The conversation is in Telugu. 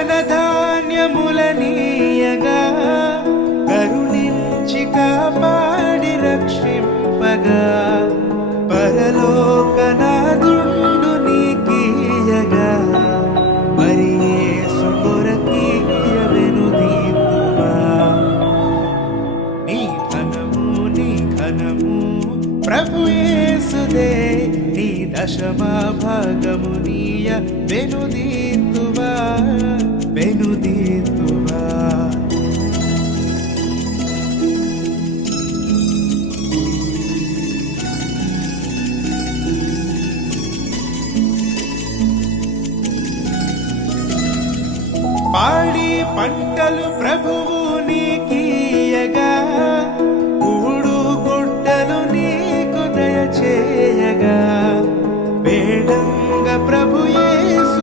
ధనధాన్యములనీయగా కరుణించి కాపాడి రక్షింపగా పరలోకనాథుండు నీకీయగా మరి యేసు కొరకీయ వెనుదీతువా నీ ఘనము ప్రభు యేసుదే నీ దశమా భాగము నీయ వెనుదీతువా వెనుదీతువా పాడి పంటలు ప్రభువు నీకీయగా కూడు గుడ్డలు నీకు దయచేయగా వేడంగ ప్రభుయే